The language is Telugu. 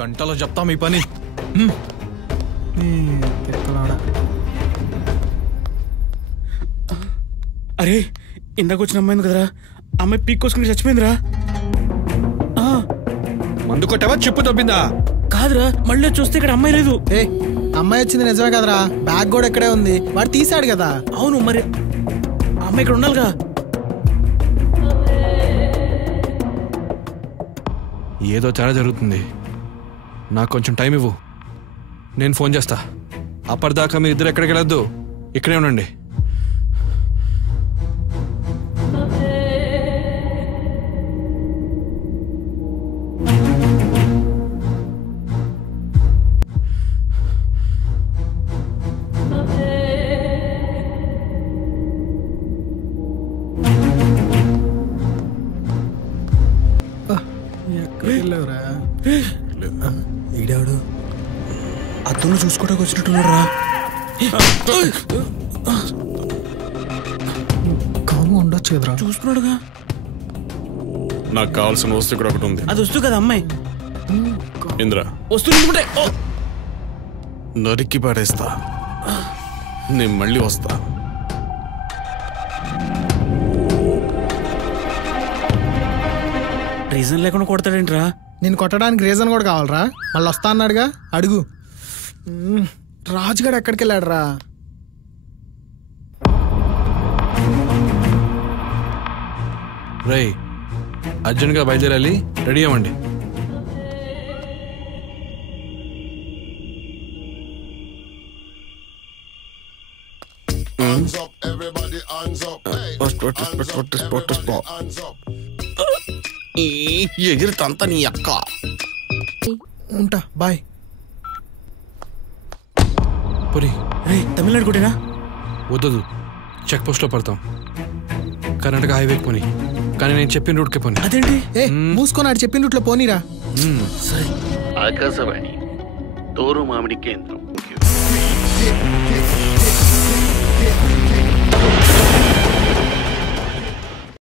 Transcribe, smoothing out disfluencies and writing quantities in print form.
గంటలో చెప్తా మీ పని. అరే ఇందాక వచ్చిన అమ్మాయింది కదరా, అమ్మాయి పీక్ కోసుకుని చచ్చిపోయిందిరా. మందు కొట్టావా చెప్పు తప్పిందా? కాదురా, మళ్ళీ చూస్తే ఇక్కడ అమ్మాయి లేదు. ఏ అమ్మాయి వచ్చింది నిజమే కదరా, బ్యాగ్ కూడా ఇక్కడే ఉంది, వాడు తీసాడు కదా. అవును, మరి అమ్మాయి ఇక్కడ ఉండాలిగా. ఏదో తేడా జరుగుతుంది, నాకు కొంచెం టైం ఇవ్వు, నేను ఫోన్ చేస్తా. అప్పటిదాకా మీరు ఇద్దరు ఎక్కడికి వెళ్ళొద్దు, ఇక్కడే ఉండండి. ఈడాడు అతను చూసుకోవడానికి వచ్చినట్టున్నాడు రా. కాము ఉండొచ్చు కదరా. చూసుకున్నాడుగా. నాకు కావాల్సిన వస్తువు ఇక్కడ ఒకటి ఉంది. అది వస్తూ కదా అమ్మాయి. ఇంద్ర వస్తుంటే నరికి పడేస్తా, నేను మళ్ళీ వస్తా. రీజన్ లేకుండా కొడతాడేంట్రా? నేను కొట్టడానికి రీజన్ కూడా కావాలరా? మళ్ళీ వస్తా అన్నాడుగా, అడుగు. రాజుగాడు ఎక్కడికి వెళ్ళాడు రా? రై అర్జెంట్గా బయలుదేరాలి, రెడీ అవ్వండి. ఎగిరితంతా నీ అక్క. ఉంటా, బాయ్. పొరి రే తమిళనాడు కొట్టేనా? వద్దదు, చెక్ పోస్ట్లో పడతాం. కర్ణాటక హైవేకి పోనీ, కానీ నేను చెప్పిన రూట్కే పోనీ. అదేంటి? ఏ మూసుకొని ఆడు చెప్పిన రూట్లో పోనీరా. సరే. ఆకాశవాణి తోరు మామిడి కేంద్రం.